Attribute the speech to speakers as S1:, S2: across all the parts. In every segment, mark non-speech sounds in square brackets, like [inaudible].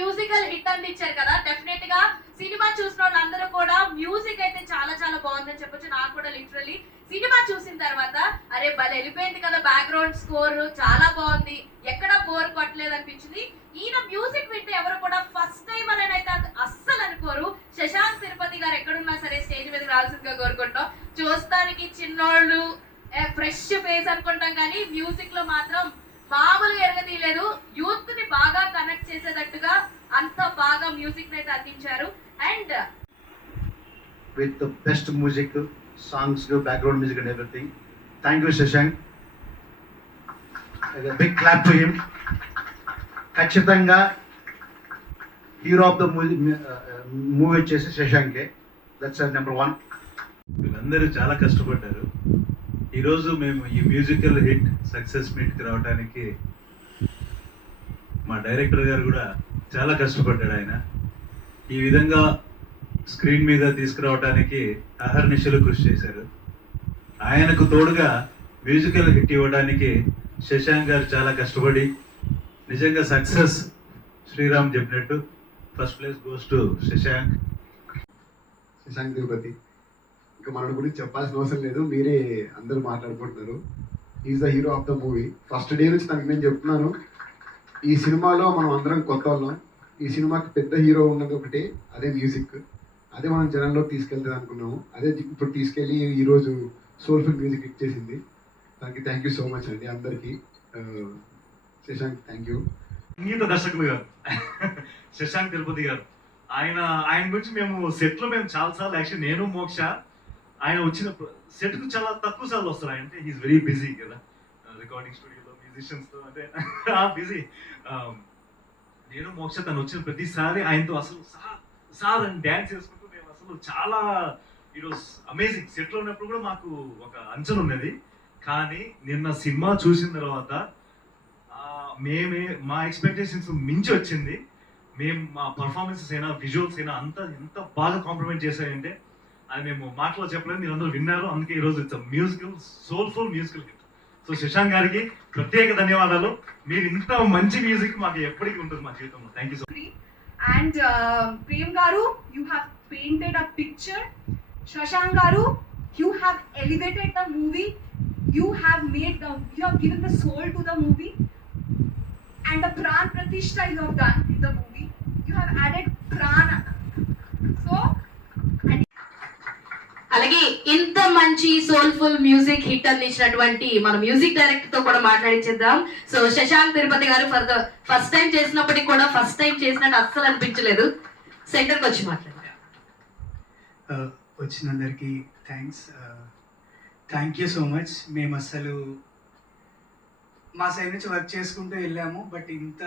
S1: Musical hit అందించారు కదా. డెఫినెట్గా సినిమా చూసిన వాళ్ళందరూ కూడా మ్యూజిక్ అయితే చాలా చాలా బాగుందని చెప్పొచ్చు. నాకు కూడా లిటరలీ సినిమా చూసిన తర్వాత అరే భలే వెళ్ళిపోయింది కదా బ్యాక్గ్రౌండ్ స్కోర్ చాలా బాగుంది. ఎక్కడ బోర్ కొట్టలేదు అనిపించింది. ఈయన మ్యూజిక్ వింటే ఎవరు కూడా ఫస్ట్ టైం అని అయితే అస్సలు అనుకోరు. శశాంక్ తిరుపతి గారు ఎక్కడున్నా సరే స్టేజ్ మీద రావాల్సిందిగా కోరుకుంటాం చూస్తానికి చిన్నోళ్ళు ఫ్రెష్ ఫేస్ అనుకుంటాం కానీ మ్యూజిక్లో మాత్రం మామూలుగా ఎరగతీయలేదు. యూత్ బాగా కనెక్ట్ చేసేటట్టుగా అంత బాగా మ్యూజిక్ అయితే అందించారు and
S2: best music, songs, background music and everything. Thank you, Shashank. A big clap to him. ఖచ్చితంగా hero of the movie movie వచ్చేసి శశాంకే దట్స్ నెంబర్ వన్
S3: వీళ్ళందరూ చాలా కష్టపడ్డారు ఈరోజు మేము ఈ మ్యూజికల్ హిట్ సక్సెస్ మీట్కి రావడానికి మా డైరెక్టర్ గారు కూడా చాలా కష్టపడ్డాడు ఆయన. ఈ విధంగా స్క్రీన్ మీద తీసుకురావడానికి అహర్నిశలు కృషి చేశారు. ఆయనకు తోడుగా మ్యూజికల్ హిట్ ఇవ్వడానికి శశాంక్ గారు చాలా కష్టపడి నిజంగా సక్సెస్ శ్రీరామ్ చెప్పినట్టు first place goes to Shashank.
S4: Shashank Tirupati. ఇంకా మన గురించి చెప్పాల్సిన అవసరం లేదు మీరే అందరూ మాట్లాడుకుంటున్నారు. Is the hero of the movie first day నుంచి తనకి నేను చెప్తున్నాను ఈ సినిమాలో మనం అందరం కొత్త వాళ్ళం. ఈ సినిమాకి పెద్ద హీరో ఉన్నది ఒకటి అదే మ్యూజిక్. అదే మనం జనంలో తీసుకెళ్తాం అనుకున్నాము. అదే ఇప్పుడు తీసుకెళ్ళి ఈరోజు సోల్ఫుల్ మ్యూజిక్ ఇచ్చేసింది. దానికి థ్యాంక్ యూ సో మచ్ అండి అందరికీ. శశాంక్ థ్యాంక్ యూ
S5: సంగీత దర్శకులు గారు. [laughs] శశాంక్ తిరుపతి గారు. ఆయన ఆయన గురించి మేము సెట్లో మేము చాలా సార్లు యాక్చువల్లీ నేను మోక్ష ఆయన వచ్చిన సెట్కు చాలా తక్కువ సార్లు వస్తారు ఆయన అంటే హీస్ వెరీ బిజీ కదా. రికార్డింగ్ స్టూడియో మ్యూజిషియన్స్ అంటే [laughs] బిజీ um, నేను మోక్ష తను వచ్చిన ప్రతిసారి ఆయనతో అసలు సార్ సార్ అని డ్యాన్స్ చేసుకుంటూ మేము అసలు చాలా ఈరోజు అమేజింగ్ సెట్లో ఉన్నప్పుడు కూడా మాకు ఒక అంచనా ఉన్నది. కానీ నిన్న సినిమా చూసిన తర్వాత మేమే మా ఎక్స్పెక్టేషన్స్ మించి వచ్చింది. మేము మా పర్ఫార్మెన్సెస్ అయినా విజువల్స్ అయినా అంత ఎంత బాగా కాంప్లిమెంట్ చేశాయంటే అది మేము మాటలో చెప్పలేదు మీరు అందరూ విన్నారు. అందుకే ఈరోజు it's musical soulful musical hit so Shashank గారికి ప్రత్యేక ధన్యవాదాలు. మీరు ఇంత మంచి మ్యూజిక్ మాకు ఎప్పటికి ఉంటుంది మా జీవితంలో. Thank you so
S6: and Prem garu you have painted a picture Shashank garu you have elevated the movie you have made the you have given the soul to the movie and the ప్రాణ ప్రతిష్ట you have done in the movie you have added ప్రాణ so
S1: అలాగే ఇంత మంచి soulful music hit అందించినటువంటి మన music డైరెక్టర్తో కూడా మాట్లాడించేద్దాం. So Shashank Tirupati గారు ఫర్ ద ఫస్ట్ టైం చేసినప్పటికి కూడా ఫస్ట్ టైం చేసినట్టు అస్సలు అనిపించలేదు. సెంటర్కి వచ్చి మాట్లాడారు
S7: వచ్చిన వచ్చినందరికీ thanks thank you so much మేము అసలు మా సైడ్ నుంచి వర్క్ చేసుకుంటూ వెళ్ళాము బట్ ఇంత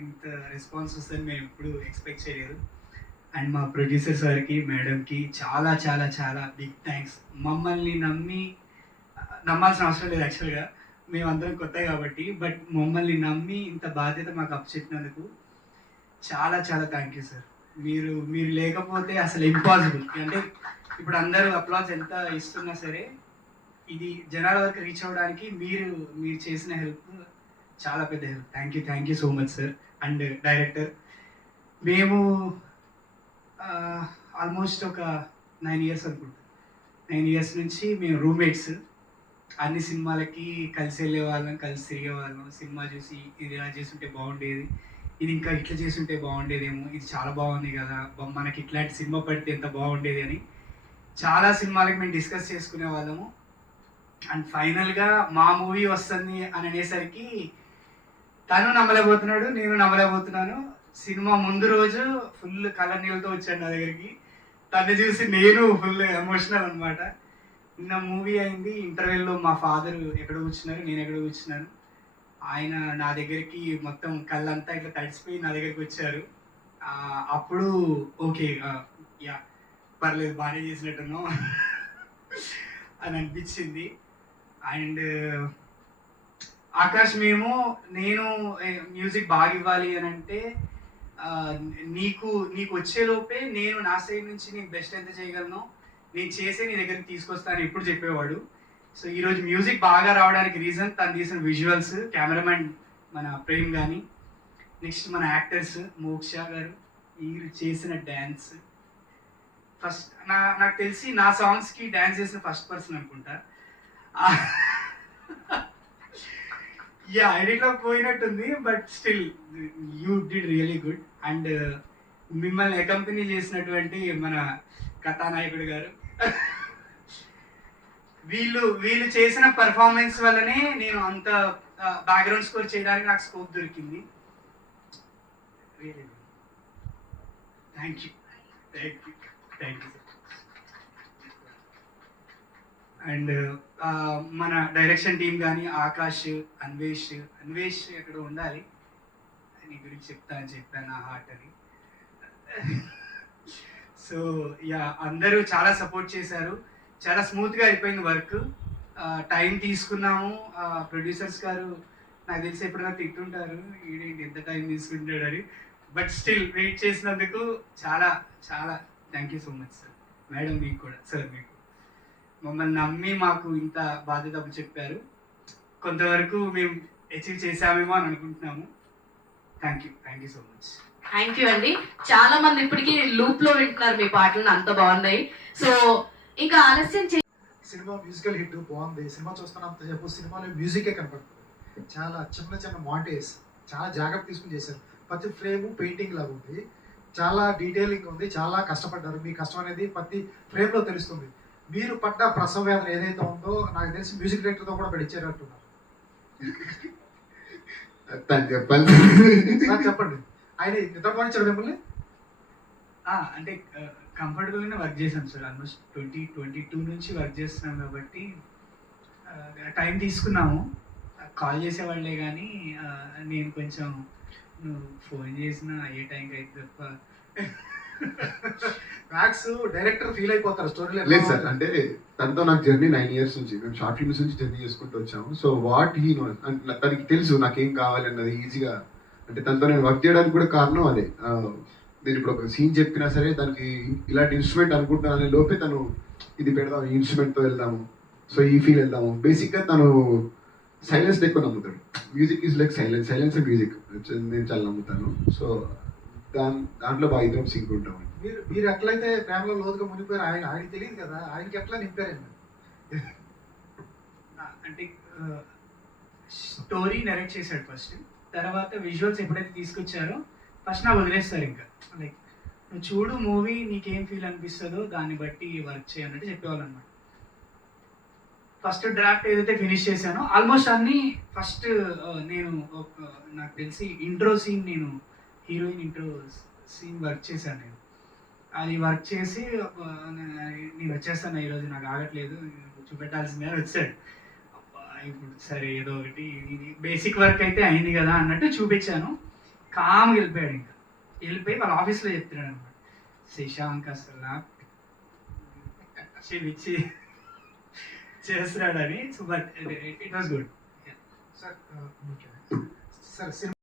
S7: ఇంత రెస్పాన్స్ వస్తుందని మేము ఎప్పుడు ఎక్స్పెక్ట్ చేయలేదు. అండ్ మా ప్రొడ్యూసర్ సార్కి మేడంకి చాలా చాలా చాలా బిగ్ థ్యాంక్స్ మమ్మల్ని నమ్మి నమ్మాల్సిన అవసరం లేదు యాక్చువల్గా మేమందరం కొత్త కాబట్టి బట్ మమ్మల్ని నమ్మి ఇంత బాధ్యత మాకు అప్పచెప్పినందుకు చాలా చాలా థ్యాంక్ యూ సార్ మీరు మీరు లేకపోతే అసలు ఇంపాసిబుల్ అంటే ఇప్పుడు అందరూ అప్లాజ్ ఎంత ఇస్తున్నా సరే ఇది జనాల వరకు రీచ్ అవ్వడానికి మీరు మీరు చేసిన హెల్ప్ చాలా పెద్ద help thank you thank you so much sir and director మేము ఆల్మోస్ట్ ఒక నైన్ ఇయర్స్ అనుకుంటా. నైన్ ఇయర్స్ నుంచి మేము రూమ్మేట్స్ అన్ని సినిమాలకి కలిసి వెళ్ళే వాళ్ళం కలిసి తిరిగే వాళ్ళం. సినిమా చూసి ఇది ఇలా చేసుంటే బాగుండేది ఇది ఇంకా ఇట్లా చేస్తుంటే బాగుండేదేమో ఇది చాలా బాగుంది కదా మనకి ఇట్లాంటి సినిమా పడితే ఎంత బాగుండేది అని చాలా సినిమాలకి మేము డిస్కస్ చేసుకునే వాళ్ళము. అండ్ ఫైనల్గా మా మూవీ వస్తుంది అని అనేసరికి తను నమ్మలేకపోతున్నాడు నేను నమ్మలేకపోతున్నాను. సినిమా ముందు రోజు ఫుల్ కలర్ నీళ్ళతో వచ్చాడు నా దగ్గరికి. తను చూసి నేను ఫుల్ ఎమోషనల్ అనమాట నిన్న మూవీ అయింది ఇంటర్వెల్లో మా ఫాదర్ ఎక్కడ కూర్చున్నారు నేను ఎక్కడ కూర్చున్నాను. ఆయన నా దగ్గరికి మొత్తం కళ్ళంతా ఇట్లా తడిసిపోయి నా దగ్గరికి వచ్చారు. అప్పుడు ఓకే యా పర్లేదు బాగానే చేసినట్టున్నాం [laughs] అని అనిపించింది. అండ్ ఆకాష్ మేము నేను మ్యూజిక్ బాగా ఇవ్వాలి అని అంటే నీకు నీకు వచ్చేలోపే నేను నా సైడ్ నుంచి నేను బెస్ట్ ఎంత చేయగలను. నేను చేసే నీ దగ్గరికి తీసుకొస్తాను ఎప్పుడు చెప్పేవాడు. సో ఈరోజు మ్యూజిక్ బాగా రావడానికి రీజన్ తను తీసిన విజువల్స్ కెమెరామెన్ మన ప్రేమ్ కానీ నెక్స్ట్ మన యాక్టర్స్ మోక్ష గారు వీరు చేసిన డ్యాన్స్ ఫస్ట్ నా నాకు తెలిసి నా సాంగ్స్కి డ్యాన్స్ చేసిన ఫస్ట్ పర్సన్ అనుకుంటా. యా ఎడిట్లో పోయినట్టుంది but still you did really good and మిమ్మల్ని అకంపెనీ చేసినటువంటి మన కథానాయకుడు గారు. వీళ్ళు వీళ్ళు చేసిన పర్ఫార్మెన్స్ వల్లనే నేను అంత బ్యాక్గ్రౌండ్ స్కోర్ చేయడానికి నాకు స్కోప్ దొరికింది. Thank you thank you thank you and మన డైరెక్షన్ టీం కానీ ఆకాష్ అన్వేష్ అన్వేష్ ఎక్కడ ఉండాలి. నీ గురించి చెప్తా అని చెప్పాను నా హార్ట్ అని. సో యా అందరూ చాలా సపోర్ట్ చేశారు. చాలా స్మూత్గా అయిపోయింది వర్క్ టైం తీసుకున్నాము. ప్రొడ్యూసర్స్ గారు నాకు తెలిసి ఎప్పుడైనా తిట్టుంటారు ఈడేంటి ఎంత టైం తీసుకుంటాడని. బట్ స్టిల్ వెయిట్ చేసినందుకు చాలా చాలా thank you so much sir madam మీకు కూడా సార్ మీకు మమ్మల్ని నమ్మి మాకు ఇంత బాధ్యత చెప్పారు. కొంతవరకు మేము అచీవ్ చేసామేమో అని అనుకుంటున్నాము. Thank you thank you so much
S1: thank you అండి. చాలా మంది ఇప్పటికీ లూప్లో వింటున్నారు మీ పాటలు అంత బాగున్నాయి. సో ఇంకా ఆలస్యం చే
S8: సినిమా మ్యూజికల్ హిట్ బాగుంది. సినిమా చూస్తున్నంతసేపు సినిమాలో మ్యూజికే కనపడుతుంది. చాలా చిన్న చిన్న మాంటేజ్ చాలా జాగ్రత్త తీసుకుని చేశారు. ప్రతి ఫ్రేమ్ పెయింటింగ్ లాగా ఉంది. చాలా డీటెయిలింగ్ ఉంది. చాలా కష్టపడ్డారు. మీ కష్టం అనేది ప్రతి ఫ్రేమ్లో తెలుస్తుంది. మీరు పడ్డ ప్రసవ వేదన ఏదైతే ఉందో నాకు తెలిసి మ్యూజిక్ డైరెక్టర్తో కూడా పెట్టించారంటున్నారు
S4: తను చెప్పాలి.
S8: సార్ చెప్పండి. ఆయన నిద్రపోనిచ్చాడు మిమ్మల్ని?
S7: ఆ, అంటే కంఫర్టబుల్గానే వర్క్ చేసాం sir. Almost twenty twenty two నుంచి వర్క్ చేస్తున్నాం కాబట్టి టైం తీసుకున్నాము. కాల్ చేసేవాళ్ళే కానీ నేను కొంచెం నువ్వు ఫోన్ చేసిన అయ్యే టైంకి అయితే తప్ప
S8: మ్యాక్స్ డైరెక్టర్ ఫీల్ అయిపోతారు స్టోరీలో
S4: లేదు సార్ అంటే తనతో నాకు జర్నీ నైన్ ఇయర్స్ నుంచి మేము షార్ట్ ఫిల్మ్స్ నుంచి జర్నీ చేసుకుంటూ వచ్చాము. సో వాట్ హీ నో తనకి తెలుసు నాకేం కావాలి అన్నది ఈజీగా అంటే తనతో నేను వర్క్ చేయడానికి కూడా కారణం అదే. నేను ఇప్పుడు ఒక సీన్ చెప్పినా సరే దానికి ఇలాంటి ఇన్స్ట్రుమెంట్ అనుకుంటాను అనే లోపే తను ఇది పెడదాం ఈ ఇన్స్ట్రుమెంట్తో వెళ్దాము. సో ఈ ఫీల్ వెళ్దాము. బేసిక్గా తను సైలెన్స్ ఎక్కువ నమ్ముతాడు. Music is like silence silence music నేను చాలా నమ్ముతాను. సో దాని దాంట్లో బాగా ఇద్దరం సింక్ ఉంటాము
S8: మీరు మీరు ఎట్లయితే ప్రేమలో లోతుగా మునిగిపోయారు ఆయన ఆయనకి తెలియదు కదా ఆయనకి ఎట్లా నింపారండి?
S7: అంటే స్టోరీ నరేట్ చేశాడు ఫస్ట్. తర్వాత విజువల్స్ ఎప్పుడైతే తీసుకొచ్చారో ఫస్ట్ నాకు వదిలేస్తారు ఇంకా. లైక్ నువ్వు చూడు మూవీ నీకేం ఫీల్ అనిపిస్తుందో దాన్ని బట్టి వర్క్ చేయన్నట్టు చెప్పేవాళ్ళు అనమాట ఫస్ట్ డ్రాఫ్ట్ ఏదైతే ఫినిష్ చేశానో ఆల్మోస్ట్ అన్ని ఫస్ట్ నేను నాకు తెలిసి ఇంట్రో సీన్ నేను హీరోయిన్ ఇంట్రో సీన్ వర్క్ చేశాను నేను. అది వర్క్ చేసి నేను వచ్చేస్తాను ఈరోజు నాకు ఆగట్లేదు చూపెట్టాల్సిందే వచ్చాడు. ఇప్పుడు సరే ఏదో ఒకటి ఇది బేసిక్ వర్క్ అయితే అయింది కదా అన్నట్టు చూపించాను. కామ్ వెళ్ళిపోయాడు ఇంకా. వెళ్ళిపోయి వాళ్ళ ఆఫీస్లో చెప్తున్నాడు అనమాట. శశాంక్ అసలు ఇచ్చి పిచ్చి చేస్తున్నాడని so but it was good
S8: sir sir cinema